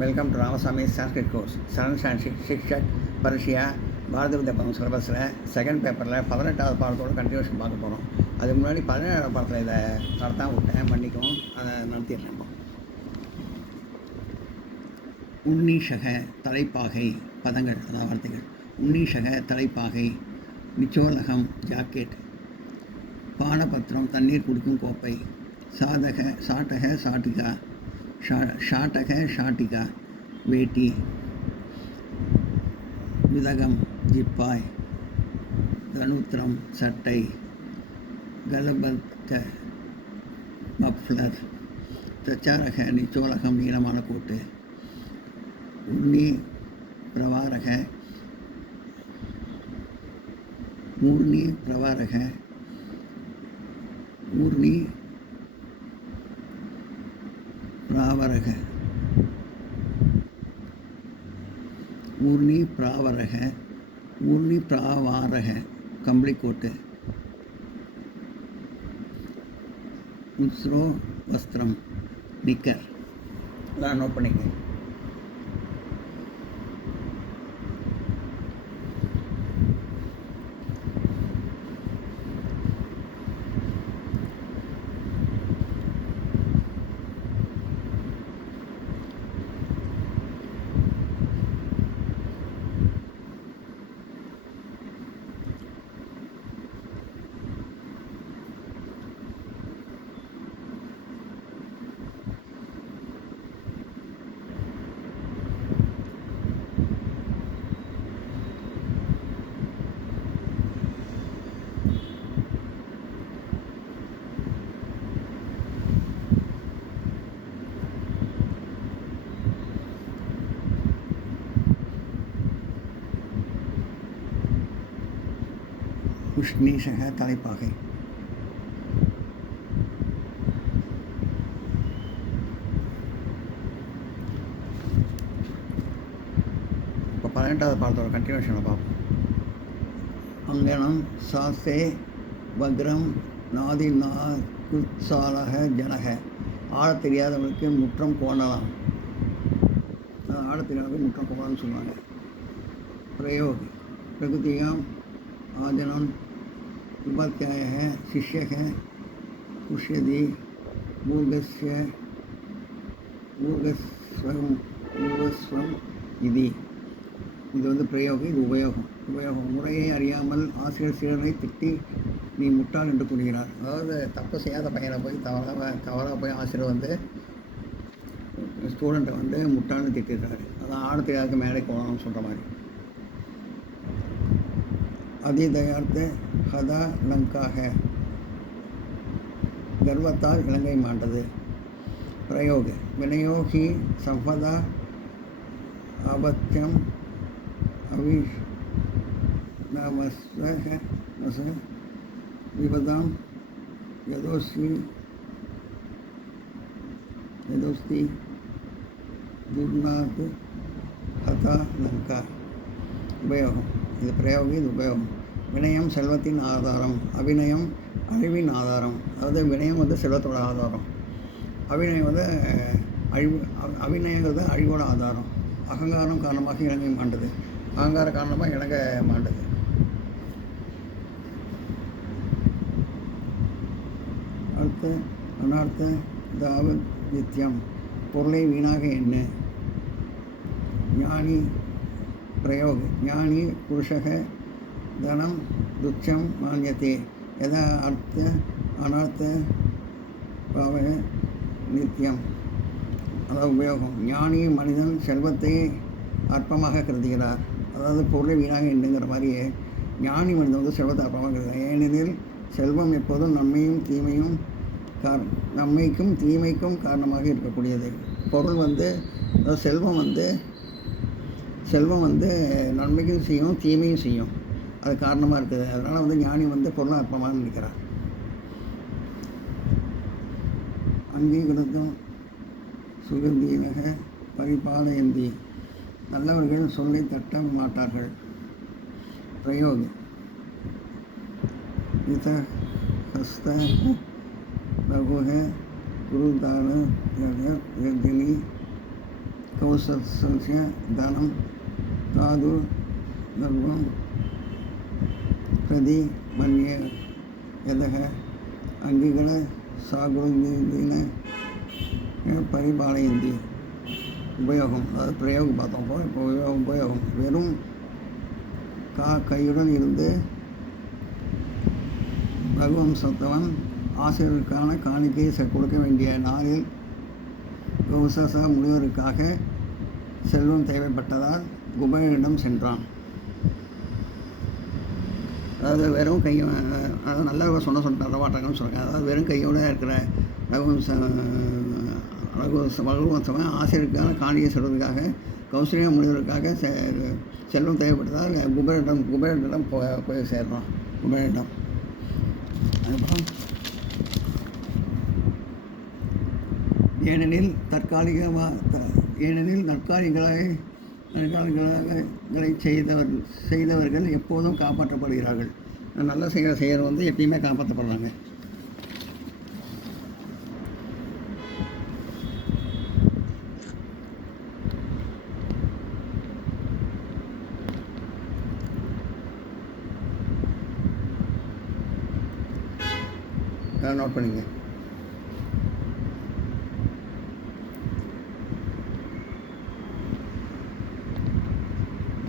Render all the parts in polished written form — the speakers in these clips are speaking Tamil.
Welcome to Ramasamy Sanskrit course. சரண் சிக்ஷக் பரிஷியா பாரத வித்யா சிலபஸில் செகண்ட் பேப்பரில் 18வது பாடத்தோடு கண்டினியூஷன் பார்க்க போகிறோம். அதுக்கு முன்னாடி 17வது பாடத்தில் இதை நடத்தாம விட்டேன், மன்னிக்கும், அதை நடத்திடுறேன். உன்னீஷக தலைப்பாகை பதங்கள், அதாவது வார்த்தைகள். உன்னீஷக தலைப்பாகை, நிச்சோலகம் ஜாக்கெட், பானபத்திரம் தண்ணீர் குடிக்கும் கோப்பை, சாட்டக சாட்டிகா, ஷாட்டக ஷாட்டிகா வேட்டி, விதகம் ஜிப்பாய், தனுத்திரம் சட்டை, கலபத்த மப்ளர், தச்சாரக நிச்சோலகம் நீளமான கோட்டு, உன்னி பிரவாரக ஊர்ணி பிரவாரக ஊர்ணி பிராவரக ஊர்ணி பிராவரக ஊர்ணி பிராவாரக கம்பளிக்கோட்டு, உத்ஸ்ரோ வஸ்திரம் நிக்கர். நான் நோட் பண்ணிக்க. உஷ்ணீஷக தலைப்பாகை. இப்போ 18வது பாடத்தோட கண்டினியூஷனை பார்ப்போம். அங்கனம் சாஸ்தே வக்ரம் நாதி குத்சாலக ஜனக. ஆழத் தெரியாதவனுக்கு முற்றம் கோணலாம். ஆழத் தெரியாதவனுக்கு முற்றம் கோணலாம்னு சொல்லுவாங்க. பிரயோகி பிரகுதியாம் ஆஜனம் உபாத்தியாய சிஷ்யக புஷ்யதி ஊர்கஸ்வம் இது. இது வந்து பிரயோகம், இது உபயோகம். முறையை அறியாமல் ஆசிரியர் சீடரை திட்டி நீ முட்டாள் என்று கூறுகிறார். அதாவது தப்பு செய்யாத பையனை போய் தவறாக போய் ஆசிரியர் வந்து ஸ்டூடெண்ட்டை வந்து முட்டாள்னு திட்டிருக்காரு. அதான் ஆடு தெரியாதுக்கு மேலே போகணும்னு சொல்கிற மாதிரி. அதிதயார்த்த ஹதா லங்காக, கர்வத்தால் இலங்கை மாண்டது. பிரயோக வினயோகி சம்பதா ஆபத்தியம் அவிஷ்ணவஸ்வ விபதாம் யதோஸ்தி துர்நாத் ஹதா லங்கா. உபயோகம். இது பிரயோகம், இது உபயோகம். வினயம் செல்வத்தின் ஆதாரம், அபிநயம் அழிவின் ஆதாரம். அதாவது வினயம் வந்து செல்வத்தோட ஆதாரம், அபிநயம் வந்து அபிநயங்கிறது அழிவோட ஆதாரம். அகங்காரம் காரணமாக இலங்கை மாண்டது, அகங்கார காரணமாக இலங்கை மாண்டது. அடுத்த அனார்த்த தாவத் நித்தியம், பொருளை வீணாக எண்ண. ஞானி பிரயோக ஞானி புருஷக தனம் துச்சம் மானியத்தே யதா அர்த்த அனர்த்த பாவக நித்தியம். அதாவது உபயோகம். ஞானி மனிதன் செல்வத்தை அற்பமாக கருதுகிறார். அதாவது பொருளை வீணாக எண்ணுங்கிற மாதிரியே ஞானி மனிதன் வந்து செல்வத்தை அற்பமாக கருதுகிறார். ஏனெனில் செல்வம் எப்போதும் நன்மைக்கும் தீமைக்கும் காரணமாக இருக்கக்கூடியது. பொருள் வந்து அதாவது செல்வம் வந்து நன்மைக்கும் செய்யும், தீமையும் செய்யும். அது காரணமாக இருக்குது. அதனால் வந்து ஞானி வந்து பொருளை அற்பமாக நினைக்கிறார். அங்கீகிருத்தம் சுகந்தீனக பரிபாலயந்தி, நல்லவர்கள் சொல்லை தட்ட மாட்டார்கள். பிரயோக இத ஹஸ்த லகுக குருதான யதினி கௌசஸ்ய தனம் தாது கர்வம் பிரதி மன்ய யதக அங்கிகள சாகுதின பரிபாலயந்தி. உபயோகம், அதாவது பிரயோகம் பார்த்தோம். இப்போ உபயோகம் வெறும் கையுடன் இருந்து ரகுவம்சத்தவன் ஆசிரியருக்கான காணிக்கையை கொடுக்க வேண்டிய நாளில் கௌசச முனிவருக்காக செல்வம் தேவைப்பட்டதால் குபேரனிடம் சென்றான். அதாவது வெறும் கையை, அதாவது நல்லா சொன்ன தரவாட்டங்கன்னு சொல்கிறாங்க. அதாவது வெறும் கையோடு இருக்கிற ரகுவம்சவன் ஆசிரியருக்கான காணிக்கை செல்வதற்காக கௌசல்யா முனிவருக்காக செல்வம் தேவைப்பட்டதால் குபேரனிடம் போய் சேர்றான். குபேரனிடம் அதுக்கப்புறம் ஏனெனில் நற்காரியங்களை செய்தவர்கள் எப்போதும் காப்பாற்றப்படுகிறார்கள். நல்ல செயல் வந்து எப்பயுமே காப்பாற்றப்படுறாங்க. நோட் பண்ணிங்க.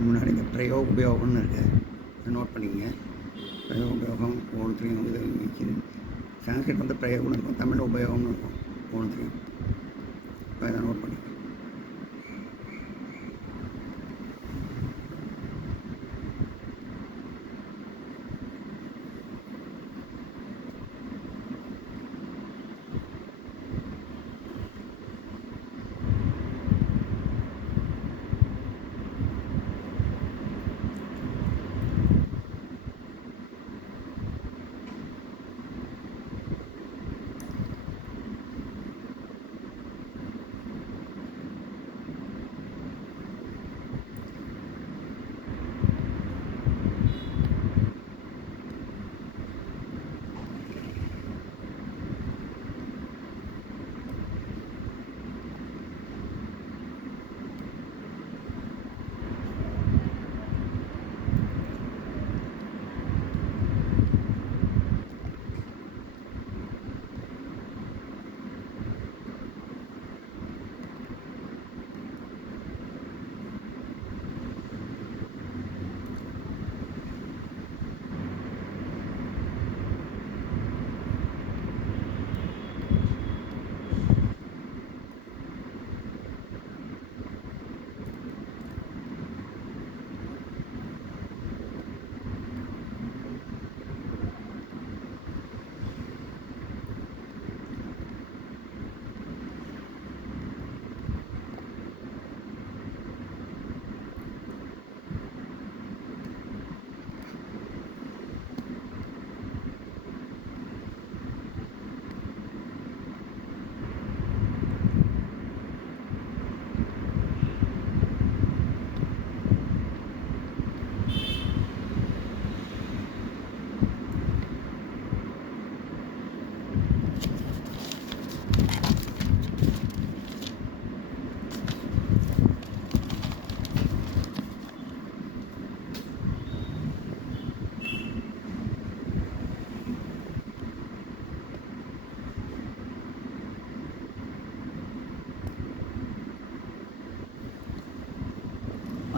முன்னாடி இந்த பிரயோக உபயோகம்னு இருக்குது, நோட் பண்ணிக்கங்க. பிரயோக உபயோகம் ஒவ்வொன்றுலையும் வந்து சான்ஸ்கிரிட் வந்து பிரயோகம்னு இருக்கும், தமிழ் உபயோகம்னு இருக்கும் ஒவ்வொன்றுலையும். அதை நோட் பண்ணிக்கங்க.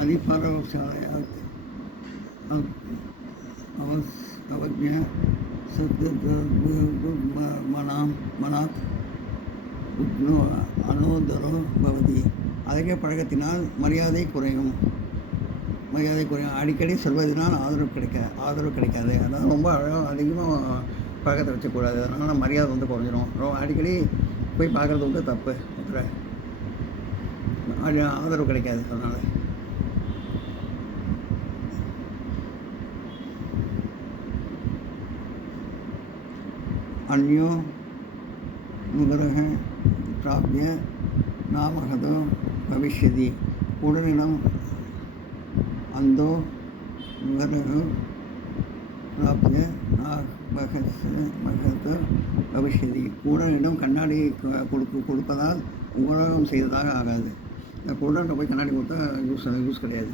अधिपरवशायात् अवज्ञा மனாத் உக்னோ அனோதரோ பவதி. அதற்கே பழக்கத்தினால் மரியாதை குறையும். அடிக்கடி சொல்வதனால் ஆதரவு கிடைக்காது. அதாவது ரொம்ப அதிகமாக பழக்கத்தை வச்சக்கூடாது. அதனால் மரியாதை வந்து குறைஞ்சிரும். அடிக்கடி போய் பார்க்குறது வந்து தப்பு. ஆதரவு கிடைக்காது. அதனால் अन्यो मुगरः प्राप्य नामहतो भविष्यति. उडनिடம் अंधो मुगरः प्राप्य नामहतो भविष्यति. உடனிடம் கண்ணாடி கொடுப்பதால் உபயோகம் செய்ததாக ஆகாது. இந்த கூட்டாண்ட போய் கண்ணாடி கொடுத்தா யூஸ் கிடையாது,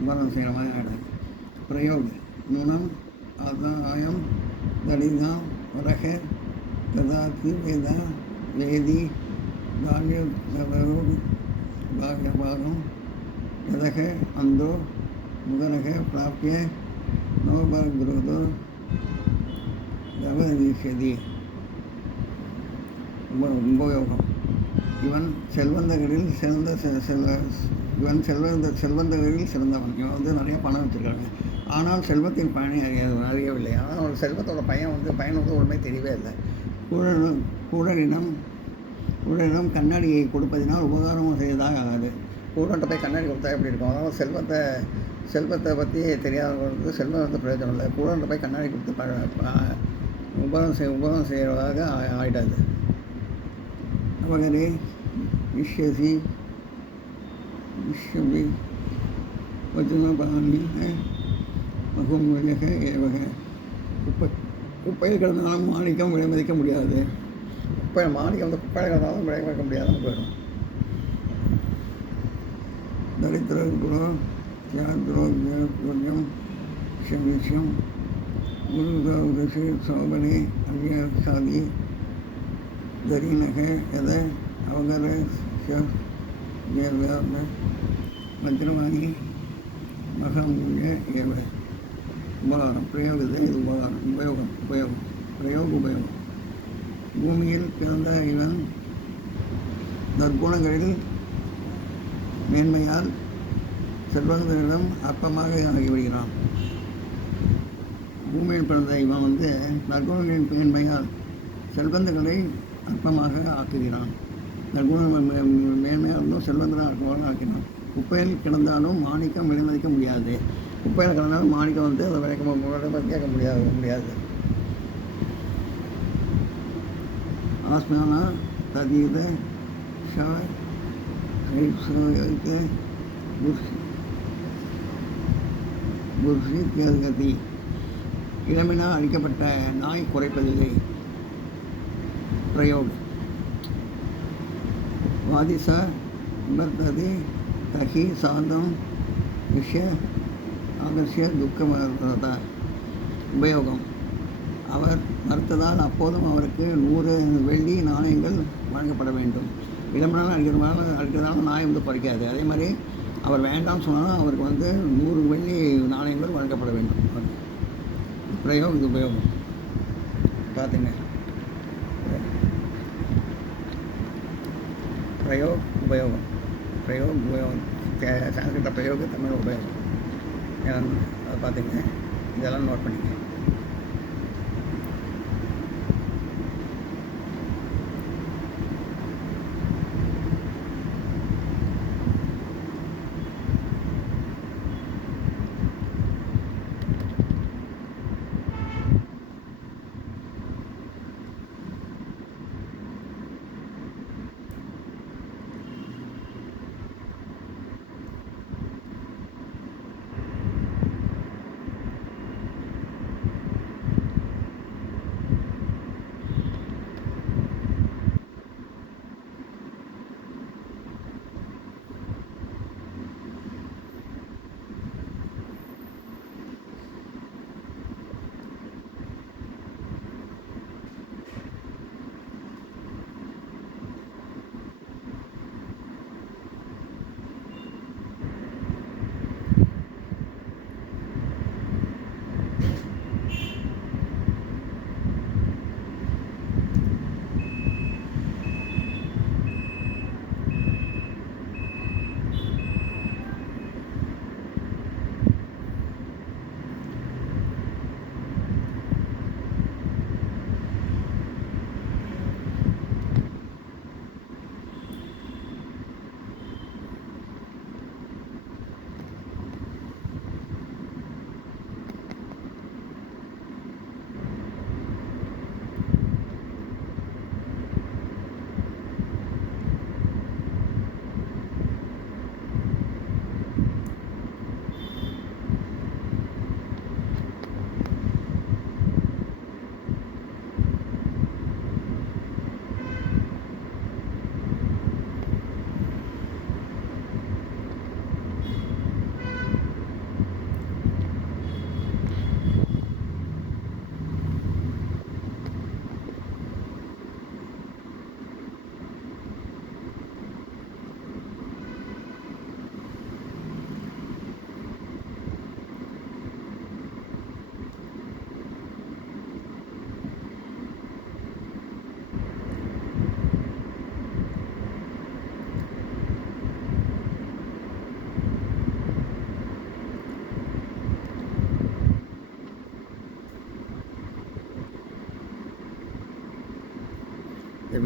உபகரணம் செய்கிற மாதிரி ஆகிடாது. பிரயோக நுணம் ஆதாயம் தடிதாம் வரக ததாதி வேத வேதி தானிய பாகம் यदः अंधो मुदनः प्राप्य नवबलगृहतो தவதீஷதி. உபயோகம் இவன் செல்வந்தர்களில் செல்வந்தர்களில் சிறந்தவன். இவன் வந்து நிறைய பணம் வச்சுருக்காங்க, ஆனால் செல்வத்தின் பயனை அறியவில்லை. ஆனால் அவன் செல்வத்தோட பயன் வந்து ஒன்றுமே தெரியவே இல்லை. கூடலினம் கண்ணாடியை கொடுப்பதினால் உபகாரமும் செய்வதாக ஆகாது. கூடன்ட்ட போய் கண்ணாடி கொடுத்தா எப்படி இருக்கும்? அதாவது செல்வத்தை பற்றி தெரியாதவங்களுக்கு செல்வம் வந்து பிரயோஜனம் இல்லை. கூடன்ட்ட போய் கண்ணாடி கொடுத்து உபகாரம் செய்வதாக ஆகிடாது. அவகரே விஷ்யசி விஷ்யபி வஜ்னபாணி மகுமிழக ஏவக. குப்பையில் கிடந்தாலும் மாணிக்கம் விலைமதிக்க முடியாது. மாணிக்கம் வந்து குப்பையில் கிடந்தாலும் விலைமதிக்க முடியாதுன்னு போயிடும். दरिद्र गुणो त्याद्रोग्यम शमिष्यम गुरुदृषि शोभने अव्यसादी दरीनक यद अवगर वज्रवाणी महामूल्य एव. உபகாரம் பிரயோகத்தை இது உபயோகம் உபயோகம். பூமியில் பிறந்த இவன் நற்குணங்களில் மேன்மையால் செல்வந்தரிடம் அற்பமாக ஆகிவிடுகிறான். பூமியில் பிறந்த இவன் வந்து நற்குணங்களின் மேன்மையால் செல்வந்தர்களை அற்பமாக ஆக்குகிறான். நற்குணம் மேன்மையாக இருந்தும் செல்வந்தரை அற்பமாக ஆக்கினான். குப்பையில் கிடந்தாலும் மாணிக்கம் விலைமதிக்க முடியாது. குப்பையில் கிடந்தாலும் மாணிக்கம் வந்து அதை விலைக்க முடியாது. ஆஸ்மானா ததீத ஷா புர்ஷி இளமினால் அழிக்கப்பட்ட நாய் குறைப்பதில்லை. பிரயோக வாதிச நிபர்த்ததி தகி சாந்தம் விஷய ஆகர்ஷிய துக்கமத. உபயோகம் அவர் மறுத்ததால் அப்போதும் அவருக்கு 100 வெள்ளி நாணயங்கள் வழங்கப்பட வேண்டும். இளமனால் அடிக்கிறதால நாய் வந்து பறிக்காது. அதே மாதிரி அவர் வேண்டாம்னு சொன்னாலும் அவருக்கு வந்து 100 வெள்ளி நாணயங்கள் வழங்கப்பட வேண்டும். பிரயோகம் இது உபயோகம் பார்த்துங்க. உபயோகம் சான்ஸ்கிரிட்ட பிரயோக தமிழ் உபயோகம். அதை பார்த்துங்க, இதெல்லாம் நோட் பண்ணிங்க.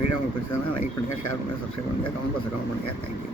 வீடியோ உங்களுக்கு பிடிச்சதுன்னா லைக் பண்ணுங்கள், ஷேர் பண்ணுங்கள், சப்ஸ்கிரைப் பண்ணுங்கள், கமெண்ட் பாக்ஸில் கமெண்ட் பண்ணுங்கள். தேங்க்யூ.